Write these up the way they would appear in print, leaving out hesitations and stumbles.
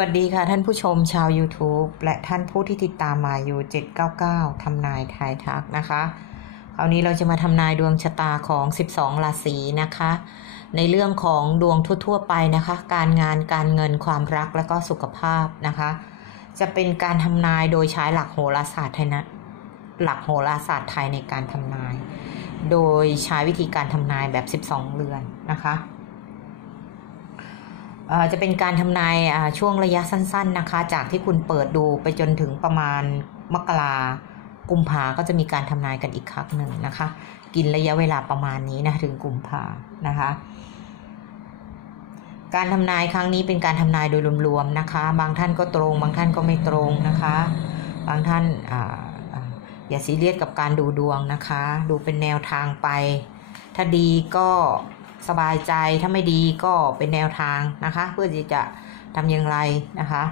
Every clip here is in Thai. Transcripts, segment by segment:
วัสดีค่ะท่านผู้ชมชาว YouTube และท่านผู้ที่ติดตามมาอยู่799ทำนายทายทักนะคะคราวนี้เราจะมาทำนายดวงชะตาของ12ราศีนะคะในเรื่องของดวงทั่วๆไปนะคะการงานการเงินความรักและก็สุขภาพนะคะจะเป็นการทำนายโดยใช้หลักโหราศาสตร์ไทยในการทำนายโดยใช้วิธีการทำนายแบบ12เรือนนะคะจะเป็นการทำนายช่วงระยะสั้นๆนะคะจากที่คุณเปิดดูไปจนถึงประมาณมกรากุมภาก็จะมีการทำนายกันอีกครั้งหนึ่งนะคะกินระยะเวลาประมาณนี้นะถึงกุมภานะคะการทำนายครั้งนี้เป็นการทำนายโดยรวมๆนะคะบางท่านก็ตรงบางท่านก็ไม่ตรงนะคะบางท่านอย่าซีเรียสกับการดูดวงนะคะดูเป็นแนวทางไปถ้าดีก็สบายใจถ้าไม่ดีก็เป็นแนวทางนะคะเพื่อที่จะทำอย่างไรนะคะ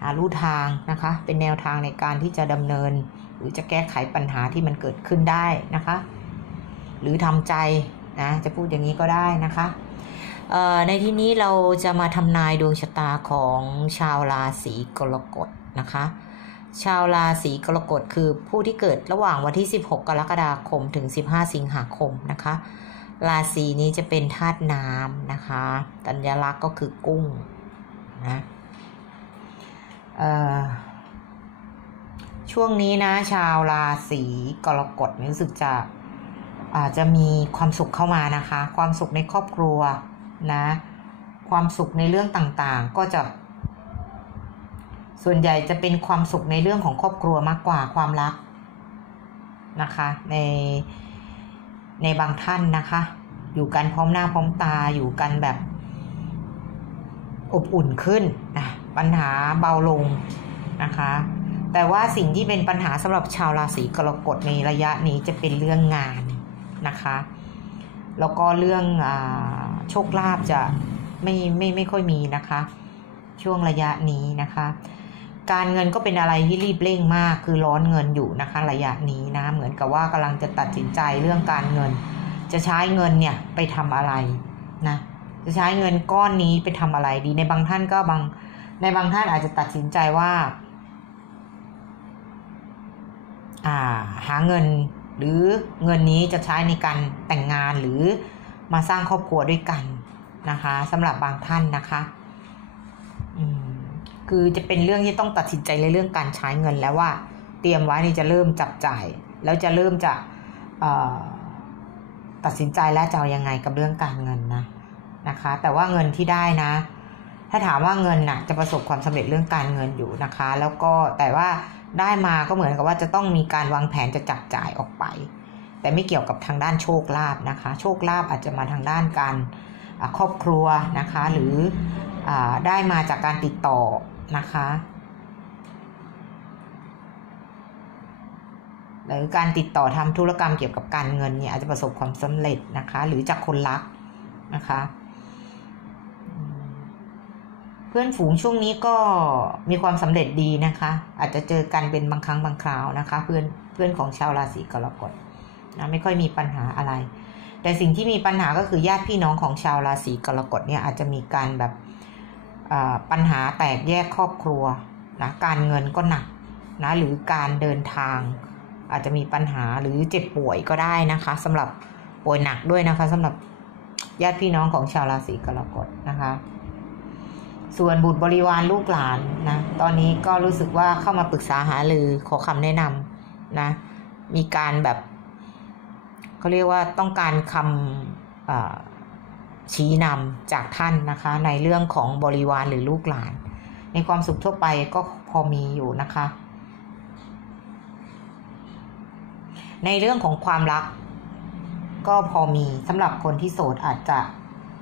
หาลู่ทางนะคะเป็นแนวทางในการที่จะดำเนินหรือจะแก้ไขปัญหาที่มันเกิดขึ้นได้นะคะหรือทำใจนะจะพูดอย่างนี้ก็ได้นะคะในที่นี้เราจะมาทำนายดวงชะตาของชาวราศีกรกฎนะคะชาวราศีกรกฎคือผู้ที่เกิดระหว่างวันที่16กรกฎาคมถึง15สิงหาคมนะคะราศีนี้จะเป็นธาตุน้ำนะคะสัญลักษณ์ก็คือกุ้งนะช่วงนี้นะชาวราศีกรกฎรู้สึกอาจจะมีความสุขเข้ามานะคะความสุขในครอบครัวนะความสุขในเรื่องต่างๆก็จะส่วนใหญ่จะเป็นความสุขในเรื่องของครอบครัวมากกว่าความรักนะคะในบางท่านนะคะอยู่กันพร้อมหน้าพร้อมตาอยู่กันแบบอบอุ่นขึ้นนะปัญหาเบาลงนะคะแต่ว่าสิ่งที่เป็นปัญหาสำหรับชาวราศีกรกฎในระยะนี้จะเป็นเรื่องงานนะคะแล้วก็เรื่องโชคลาภจะไม่ค่อยมีนะคะช่วงระยะนี้นะคะการเงินก็เป็นอะไรที่รีบเร่งมากคือร้อนเงินอยู่นะคะระยะนี้นะเหมือนกับว่ากำลังจะตัดสินใจเรื่องการเงินจะใช้เงินเนี่ยไปทำอะไรนะจะใช้เงินก้อนนี้ไปทำอะไรดีในบางท่านอาจจะตัดสินใจว่าหาเงินหรือเงินนี้จะใช้ในการแต่งงานหรือมาสร้างครอบครัวด้วยกันนะคะสำหรับบางท่านนะคะคือจะเป็นเรื่องที่ต้องตัดสินใจในเรื่องการใช้เงินแล้วว่าเตรียมไว้นี่จะเริ่มจับจ่ายแล้วจะเริ่มจะตัดสินใจแล้วจะเอายังไงกับเรื่องการเงินนะคะแต่ว่าเงินที่ได้นะถ้าถามว่าเงินจะประสบความสำเร็จเรื่องการเงินอยู่นะคะแล้วก็แต่ว่าได้มาก็เหมือนกับว่าจะต้องมีการวางแผนจะจับจ่ายออกไปแต่ไม่เกี่ยวกับทางด้านโชคลาภนะคะโชคลาภอาจจะมาทางด้านการครอบครัวนะคะหรือได้มาจากการติดต่อนะคะหรือการติดต่อทำธุรกรรมเกี่ยวกับการเงินเนี่ยอาจจะประสบความสำเร็จนะคะหรือจากคนรักนะคะเพื่อนฝูงช่วงนี้ก็มีความสำเร็จดีนะคะอาจจะเจอกันเป็นบางครั้งบางคราวนะคะเพื่อนของชาวราศีกรกฎนะไม่ค่อยมีปัญหาอะไรแต่สิ่งที่มีปัญหาก็คือญาติพี่น้องของชาวราศีกรกฎเนี่ยอาจจะมีการแบบปัญหาแตกแยกครอบครัวนะการเงินก็หนักนะหรือการเดินทางอาจจะมีปัญหาหรือเจ็บป่วยก็ได้นะคะสำหรับป่วยหนักด้วยนะคะสำหรับญาติพี่น้องของชาวราศีกรกฎนะคะส่วนบุตรบริวารลูกหลานนะตอนนี้ก็รู้สึกว่าเข้ามาปรึกษาหารือขอคำแนะนำนะมีการแบบเขาเรียกว่าต้องการคำชี้นำจากท่านนะคะในเรื่องของบริวารหรือลูกหลานในความสุขทั่วไปก็พอมีอยู่นะคะในเรื่องของความรักก็พอมีสำหรับคนที่โสดอาจจะ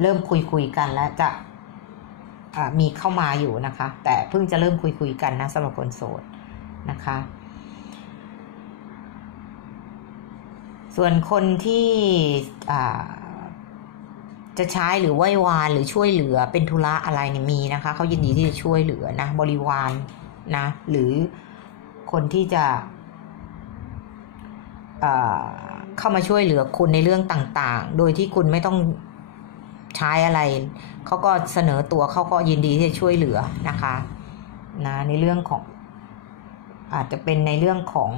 เริ่มคุยกันและจะมีเข้ามาอยู่นะคะแต่เพิ่งจะเริ่มคุยกันนะสำหรับคนโสดนะคะส่วนคนที่จะใช้หรือไหว้วานหรือช่วยเหลือเป็นธุระอะไรเนี่ยมีนะคะเขายินดีที่จะช่วยเหลือนะบริวารนะหรือคนที่จะเข้ามาช่วยเหลือคุณในเรื่องต่างๆโดยที่คุณไม่ต้อง ใช้อะไรเขาก็เสนอตัวเขาก็ยินดีที่จะช่วยเหลือนะคะนะในเรื่องของอาจจะเป็นในเรื่องของ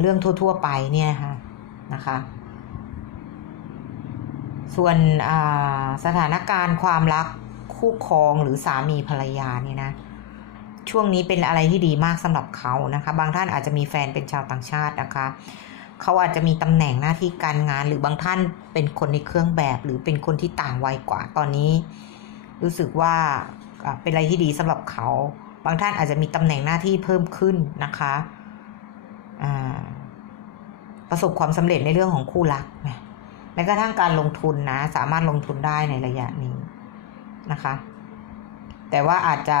เรื่องทั่วๆไปเนี่ยนะคะส่วนสถานการณ์ความรักคู่ครองหรือสามีภรรยาเนี่ยนะช่วงนี้เป็นอะไรที่ดีมากสำหรับเขานะคะบางท่านอาจจะมีแฟนเป็นชาวต่างชาตินะคะเขาอาจจะมีตำแหน่งหน้าที่การงานหรือบางท่านเป็นคนในเครื่องแบบหรือเป็นคนที่ต่างวัยกว่าตอนนี้รู้สึกว่าเป็นอะไรที่ดีสำหรับเขาบางท่านอาจจะมีตำแหน่งหน้าที่เพิ่มขึ้นนะคะประสบความสำเร็จในเรื่องของคู่รักแม้กระทั่งการลงทุนนะสามารถลงทุนได้ในระยะนี้นะคะแต่ว่าอาจจะ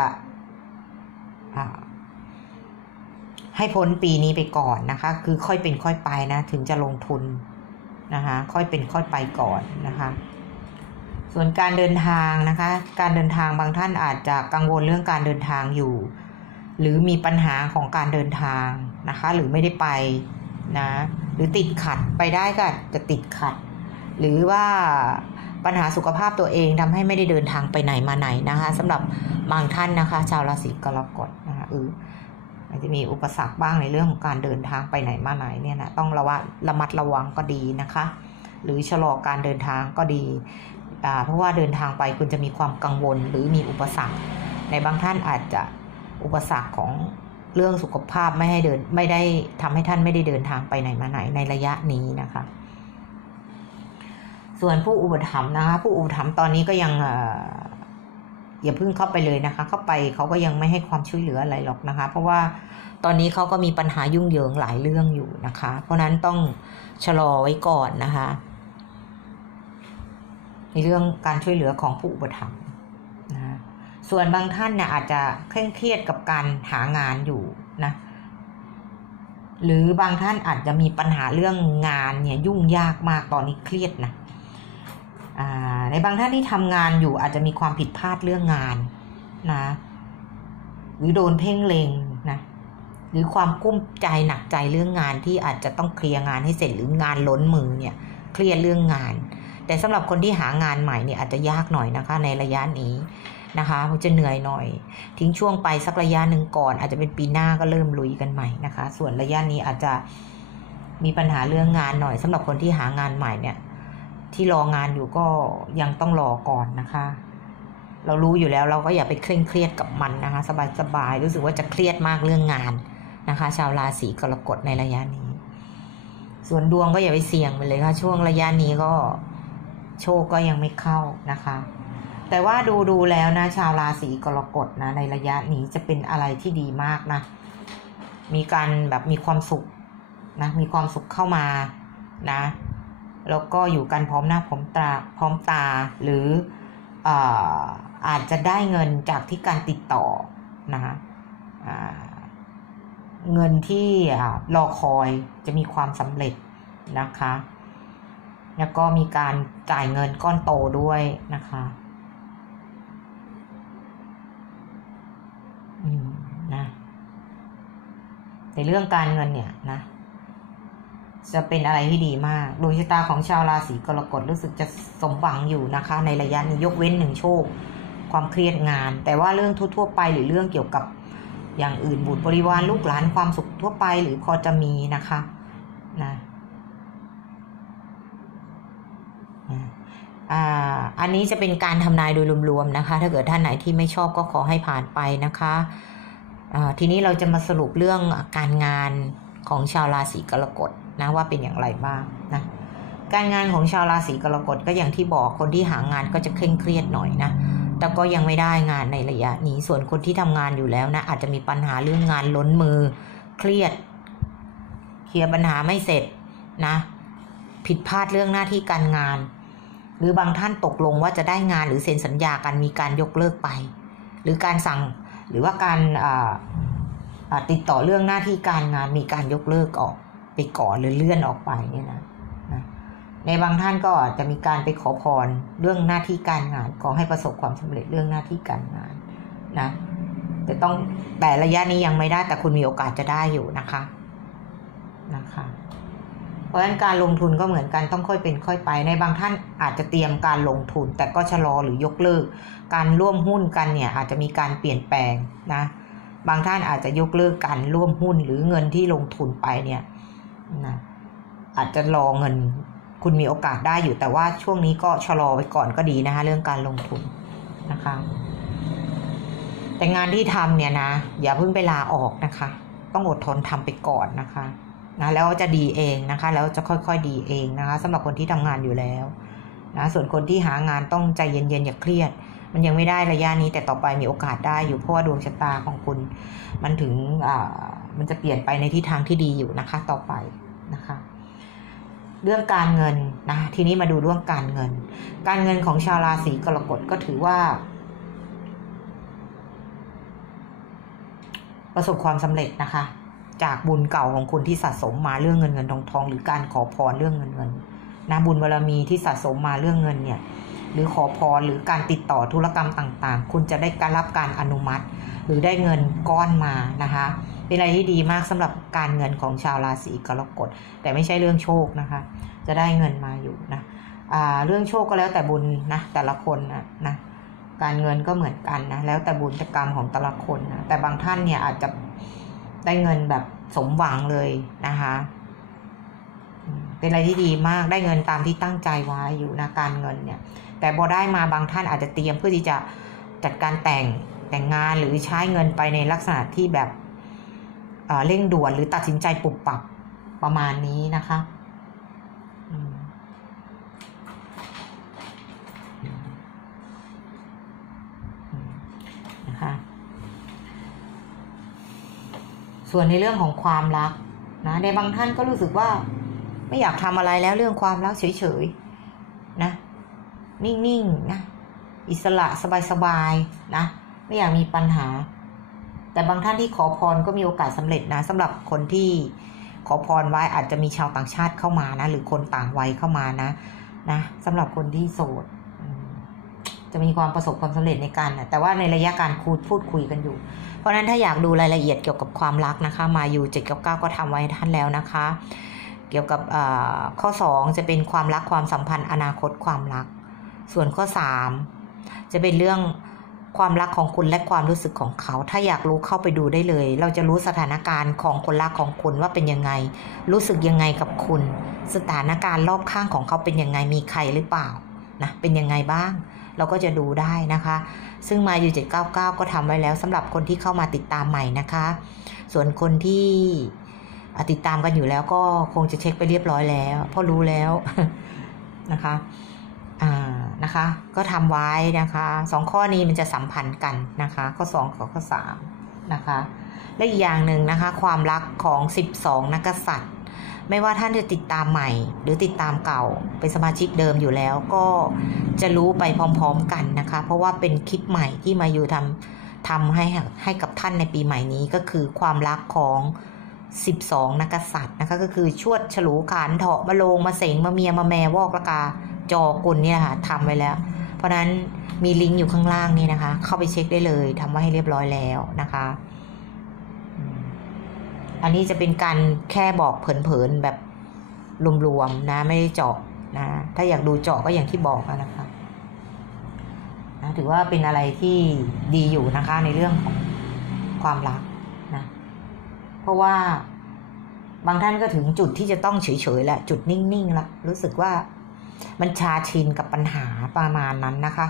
ให้พ้นปีนี้ไปก่อนนะคะคือค่อยเป็นค่อยไปนะถึงจะลงทุนนะคะค่อยเป็นค่อยไปก่อนนะคะส่วนการเดินทางนะคะการเดินทางบางท่านอาจจะกังวลเรื่องการเดินทางอยู่หรือมีปัญหาของการเดินทางนะคะหรือไม่ได้ไปนะหรือติดขัดไปได้ก็จะติดขัดหรือว่าปัญหาสุขภาพตัวเองทำให้ไม่ได้เดินทางไปไหนมาไหนนะคะสำหรับบางท่านนะคะชาวราศีกรกฎนะคะอาจจะมีอุปสรรคบ้างในเรื่องของการเดินทางไปไหนมาไหนเนี่ยนะต้องระมัดระวังก็ดีนะคะหรือชะลอการเดินทางก็ดีเพราะว่าเดินทางไปคุณจะมีความกังวลหรือมีอุปสรรคในบางท่านอาจจะอุปสรรคของเรื่องสุขภาพไม่ได้ทำให้ท่านไม่ได้เดินทางไปไหนมาไหนในระยะนี้นะคะส่วนผู้อุปถัมภ์นะคะผู้อุปถัมภ์ตอนนี้ก็ยังอย่าเพิ่งเข้าไปเลยนะคะเข้าไปเขาก็ยังไม่ให้ความช่วยเหลืออะไรหรอกนะคะเพราะว่าตอนนี้เขาก็มีปัญหายุ่งเหยิงหลายเรื่องอยู่นะคะเพราะนั้นต้องชะลอไว้ก่อนนะคะในเรื่องการช่วยเหลือของผู้อุปถัมภ์นะส่วนบางท่านเนี่ยอาจจะเคร่งเครียดกับการหางานอยู่นะหรือบางท่านอาจจะมีปัญหาเรื่องงานเนี่ยยุ่งยากมากตอนนี้เครียดนะในบางท่านที่ทำงานอยู่อาจจะมีความผิดพลาดเรื่องงานนะหรือโดนเพ่งเล็งนะหรือความกุ้มใจหนักใจเรื่องงานที่อาจจะต้องเคลียร์งานให้เสร็จหรืองานล้นมือเนี่ยเครียดเรื่องงานแต่สำหรับคนที่หางานใหม่เนี่ยอาจจะยากหน่อยนะคะในระยะนี้นะคะมันจะเหนื่อยหน่อยทิ้งช่วงไปสักระยะหนึ่งก่อนอาจจะเป็นปีหน้าก็เริ่มลุยกันใหม่นะคะส่วนระยะนี้อาจจะมีปัญหาเรื่องงานหน่อยสำหรับคนที่หางานใหม่เนี่ยที่รองานอยู่ก็ยังต้องรอก่อนนะคะเรารู้อยู่แล้วเราก็อย่าไปเคร่งเครียดกับมันนะคะสบายๆรู้สึกว่าจะเครียดมากเรื่องงานนะคะชาวราศีกรกฎในระยะนี้ส่วนดวงก็อย่าไปเสี่ยงไปเลยค่ะช่วงระยะนี้ก็โชคก็ยังไม่เข้านะคะแต่ว่าดูแล้วนะชาวราศีกรกฎนะในระยะนี้จะเป็นอะไรที่ดีมากนะมีการแบบมีความสุขนะมีความสุขเข้ามานะแล้วก็อยู่กันพร้อมหน้าพร้อมตาหรืออาจจะได้เงินจากที่การติดต่อนะคะเงินที่รอคอยจะมีความสำเร็จนะคะแล้วก็มีการจ่ายเงินก้อนโตด้วยนะคะนะในเรื่องการเงินเนี่ยนะจะเป็นอะไรที่ดีมากดวงชะตาของชาวราศีกรกฎรู้สึกจะสมหวังอยู่นะคะในระยะนี้ยกเว้น1โชคความเครียดงานแต่ว่าเรื่องทั่วๆไปหรือเรื่องเกี่ยวกับอย่างอื่นบุตรบริวารลูกหลานความสุขทั่วไปหรือพอจะมีนะคะนะอันนี้จะเป็นการทำนายโดยรวมๆนะคะถ้าเกิดท่านไหนที่ไม่ชอบก็ขอให้ผ่านไปนะคะทีนี้เราจะมาสรุปเรื่องการงานของชาวราศีกรกฎนะว่าเป็นอย่างไรบ้างนะการงานของชาวราศีกรกฎก็อย่างที่บอกคนที่หางานก็จะเคร่งเครียดหน่อยนะแต่ก็ยังไม่ได้งานในระยะนี้ส่วนคนที่ทำงานอยู่แล้วนะอาจจะมีปัญหาเรื่องงานล้นมือเครียดเคลียร์ปัญหาไม่เสร็จนะผิดพลาดเรื่องหน้าที่การงานหรือบางท่านตกลงว่าจะได้งานหรือเซ็นสัญญากันมีการยกเลิกไปหรือการสั่งหรือว่าการติดต่อเรื่องหน้าที่การงานมีการยกเลิกออกไปก่อนหรือเลื่อนออกไปเนี่ยนะในบางท่านก็จะมีการไปขอพรเรื่องหน้าที่การงานขอให้ประสบความสำเร็จเรื่องหน้าที่การงานนะแต่ระยะนี้ยังไม่ได้แต่คุณมีโอกาสจะได้อยู่นะคะ ราะฉะนั้นการลงทุนก็เหมือนกันต้องค่อยเป็นค่อยไปในบางท่านอาจจะเตรียมการลงทุนแต่ก็ชะลอหรือยกเลิกการร่วมหุ้นกันเนี่ยอาจจะมีการเปลี่ยนแปลงนะบางท่านอาจจะยกเลิกการร่วมหุ้นหรือเงินที่ลงทุนไปเนี่ยนะอาจจะรอเงินคุณมีโอกาสได้อยู่แต่ว่าช่วงนี้ก็ชะลอไว้ก่อนก็ดีนะคะเรื่องการลงทุนนะคะแต่งานที่ทำเนี่ยนะอย่าเพิ่งไปลาออกนะคะต้องอดทนทำไปก่อนนะคะนะแล้วจะดีเองนะคะแล้วจะค่อยๆดีเองนะคะสำหรับคนที่ทำงานอยู่แล้วนะส่วนคนที่หางานต้องใจเย็นๆอย่าเครียดมันยังไม่ได้ระยะนี้แต่ต่อไปมีโอกาสได้อยู่เพราะว่าดวงชะตาของคุณมันถึงมันจะเปลี่ยนไปในทิศทางที่ดีอยู่นะคะต่อไปนะคะเรื่องการเงินนะทีนี้มาดูเรื่องการเงินของชาวราศีกรกฎก็ถือว่าประสบความสำเร็จนะคะจากบุญเก่าของคุณที่สะสมมาเรื่องเงินทองหรือการขอพรเรื่องเงินนะบุญบารมีที่สะสมมาเรื่องเงินเนี่ยหรือขอพรหรือการติดต่อธุรกรรมต่างๆคุณจะได้การรับการอนุมัติหรือได้เงินก้อนมานะคะเป็นอะไรที่ดีมากสำหรับการเงินของชาวราศีกรกฎแต่ไม่ใช่เรื่องโชคนะคะจะได้เงินมาอยู่นะเรื่องโชคก็แล้วแต่บุญนะแต่ละคนนะการเงินก็เหมือนกันนะแล้วแต่บุญกรรมของแต่ละคนนะแต่บางท่านเนี่ยอาจจะได้เงินแบบสมหวังเลยนะคะเป็นอะไรที่ดีมากได้เงินตามที่ตั้งใจไว้อยู่นะการเงินเนี่ยแต่พอได้มาบางท่านอาจจะเตรียมเพื่อที่จะจัดการแต่งงานหรือใช้เงินไปในลักษณะที่แบบเร่งด่วนหรือตัดสินใจปุบปับประมาณนี้นะคะนะคะส่วนในเรื่องของความรักนะในบางท่านก็รู้สึกว่าไม่อยากทำอะไรแล้วเรื่องความรักเฉยๆนะนิ่งๆนะอิสระสบายๆนะไม่อยากมีปัญหาแต่บางท่านที่ขอพรก็มีโอกาสสำเร็จนะสำหรับคนที่ขอพรไว้อาจจะมีชาวต่างชาติเข้ามานะหรือคนต่างวัยเข้ามานะสำหรับคนที่โสดจะมีความประสบความสำเร็จในการแต่ว่าในระยะการพูดคุยกันอยู่เพราะนั้นถ้าอยากดูรายละเอียดเกี่ยวกับความรักนะคะมาอยู่7 กับ 9ก็ทำไว้ท่านแล้วนะคะเกี่ยวกับข้อ2จะเป็นความรักความสัมพันธ์อนาคตความรักส่วนข้อ3จะเป็นเรื่องความรักของคุณและความรู้สึกของเขาถ้าอยากรู้เข้าไปดูได้เลยเราจะรู้สถานการณ์ของคนรักของคุณว่าเป็นยังไงรู้สึกยังไงกับคุณสถานการณ์รอบข้างของเขาเป็นยังไงมีใครหรือเปล่านะเป็นยังไงบ้างเราก็จะดูได้นะคะซึ่งมาอยู่799ก็ทำไว้แล้วสำหรับคนที่เข้ามาติดตามใหม่นะคะส่วนคนที่ติดตามกันอยู่แล้วก็คงจะเช็คไปเรียบร้อยแล้วเพราะรู้แล้วนะคะนะคะก็ทำไว้นะคะ2ข้อนี้มันจะสัมพันธ์กันนะคะข้อ2กับข้อ3นะคะและอีกอย่างหนึ่งนะคะความรักของ12นักกษัตริย์ไม่ว่าท่านจะติดตามใหม่หรือติดตามเก่าเป็นสมาชิกเดิมอยู่แล้วก็จะรู้ไปพร้อมๆกันนะคะเพราะว่าเป็นคลิปใหม่ที่มาอยู่ทำให้กับท่านในปีใหม่นี้ก็คือความรักของ12นักกษัตริย์นะคะก็คือชวดฉลูขานเถาะมะโรงมะเสงมะเมียมะแมวอกละกาจอกุลเนี่ยค่ะทำไว้แล้วเพราะนั้นมีลิงก์อยู่ข้างล่างนี่นะคะเข้าไปเช็คได้เลยทำไว้ให้เรียบร้อยแล้วนะคะอันนี้จะเป็นการแค่บอกเผินๆแบบรวมๆนะไม่ได้เจาะนะถ้าอยากดูเจาะก็อย่างที่บอกนะคะนะถือว่าเป็นอะไรที่ดีอยู่นะคะในเรื่องของความรักนะเพราะว่าบางท่านก็ถึงจุดที่จะต้องเฉยๆแหละจุดนิ่งๆละรู้สึกว่ามันชาชินกับปัญหาประมาณนั้นนะคะ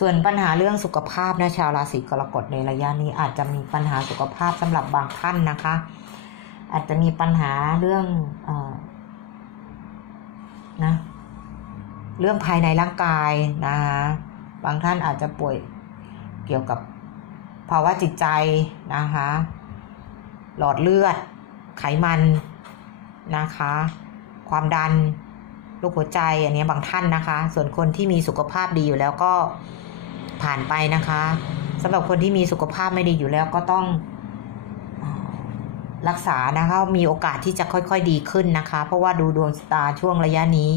ส่วนปัญหาเรื่องสุขภาพนะชาวราศีกรกฎในระยะนี้อาจจะมีปัญหาสุขภาพสำหรับบางท่านนะคะอาจจะมีปัญหาเรื่องเรื่องภายในร่างกายนะคะบางท่านอาจจะป่วยเกี่ยวกับภาวะจิตใจนะคะหลอดเลือดไขมันนะคะความดันโรคหัวใจอันนี้บางท่านนะคะส่วนคนที่มีสุขภาพดีอยู่แล้วก็ผ่านไปนะคะสำหรับคนที่มีสุขภาพไม่ดีอยู่แล้วก็ต้องรักษานะคะมีโอกาสที่จะค่อยๆดีขึ้นนะคะเพราะว่าดูดวงชะตาช่วงระยะนี้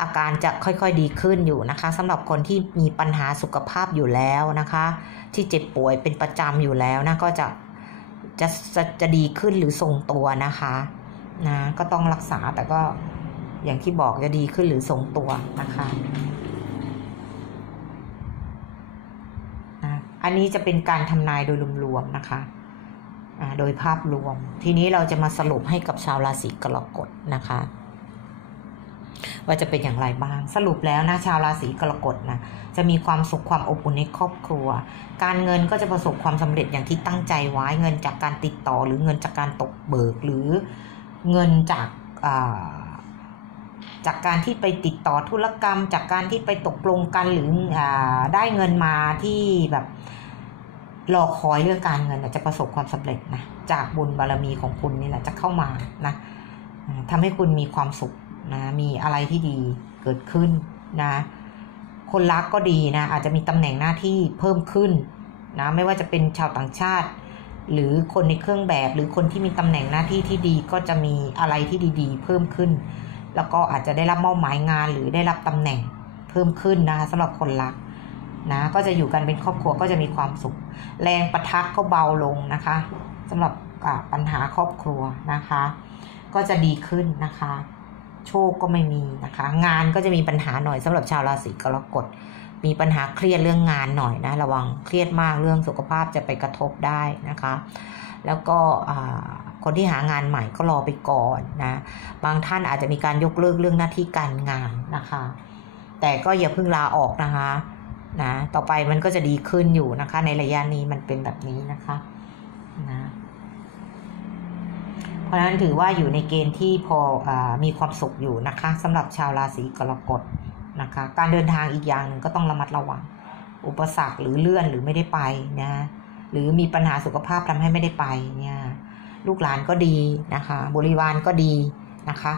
อาการจะค่อยๆดีขึ้นอยู่นะคะสำหรับคนที่มีปัญหาสุขภาพอยู่แล้วนะคะที่เจ็บป่วยเป็นประจำอยู่แล้วนะก็จะดีขึ้นหรือทรงตัวนะคะ นะก็ต้องรักษาแต่ก็อย่างที่บอกจะดีขึ้นหรือทรงตัวนะคะนะอันนี้จะเป็นการทำนายโดยรวมๆนะคะโดยภาพรวมทีนี้เราจะมาสรุปให้กับชาวราศีกรกฎนะคะว่าจะเป็นอย่างไรบ้างสรุปแล้วนะชาวราศีกรกฎนะจะมีความสุขความอบอุ่นในครอบครัวการเงินก็จะประสบความสำเร็จอย่างที่ตั้งใจไว้เงินจากการติดต่อหรือเงินจากการตกเบิกหรือเงินจากการที่ไปติดต่อธุรกรรมจากการที่ไปตกลงกันหรือได้เงินมาที่แบบรอคอยเรื่องการเงินจะประสบความสำเร็จนะจากบุญบารมีของคุณนี่แหละจะเข้ามานะทำให้คุณมีความสุขนะมีอะไรที่ดีเกิดขึ้นนะคนรักก็ดีนะอาจจะมีตำแหน่งหน้าที่เพิ่มขึ้นนะไม่ว่าจะเป็นชาวต่างชาติหรือคนในเครื่องแบบหรือคนที่มีตำแหน่งหน้าที่ที่ดีก็จะมีอะไรที่ดีๆเพิ่มขึ้นแล้วก็อาจจะได้รับมอบหมายงานหรือได้รับตำแหน่งเพิ่มขึ้นนะคะสำหรับคนรักนะก็จะอยู่กันเป็นครอบครัวก็จะมีความสุขแรงปะทะก็เบาลงนะคะสำหรับปัญหาครอบครัวนะคะก็จะดีขึ้นนะคะโชคก็ไม่มีนะคะงานก็จะมีปัญหาหน่อยสำหรับชาวราศีกรกฎมีปัญหาเครียดเรื่องงานหน่อยนะระวังเครียดมากเรื่องสุขภาพจะไปกระทบได้นะคะแล้วก็คนที่หางานใหม่ก็รอไปก่อนนะบางท่านอาจจะมีการยกเลิกเรื่องหน้าที่การงานนะคะแต่ก็อย่าเพิ่งลาออกนะคะนะต่อไปมันก็จะดีขึ้นอยู่นะคะในระยะนี้มันเป็นแบบนี้นะคะนะเพราะฉะนั้นถือว่าอยู่ในเกณฑ์ที่พอมีความสุขอยู่นะคะสำหรับชาวราศีกรกฎนะคะการเดินทางอีกอย่างหนึ่งก็ต้องระมัดระวังอุปสรรคหรือเลื่อนหรือไม่ได้ไปนะหรือมีปัญหาสุขภาพทำให้ไม่ได้ไปเนี่ยลูกหลานก็ดีนะคะบริวารก็ดีนะคะ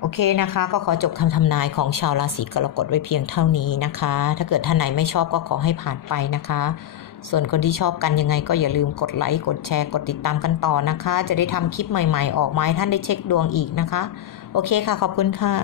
โอเคนะคะก็ขอจบคำทำนายของชาวราศีกรกฎไว้เพียงเท่านี้นะคะถ้าเกิดท่านไหนไม่ชอบก็ขอให้ผ่านไปนะคะส่วนคนที่ชอบกันยังไงก็อย่าลืมกดไลค์กดแชร์กดติดตามกันต่อนะคะจะได้ทำคลิปใหม่ๆออกมาให้ท่านได้เช็คดวงอีกนะคะโอเคค่ะขอบคุณค่ะ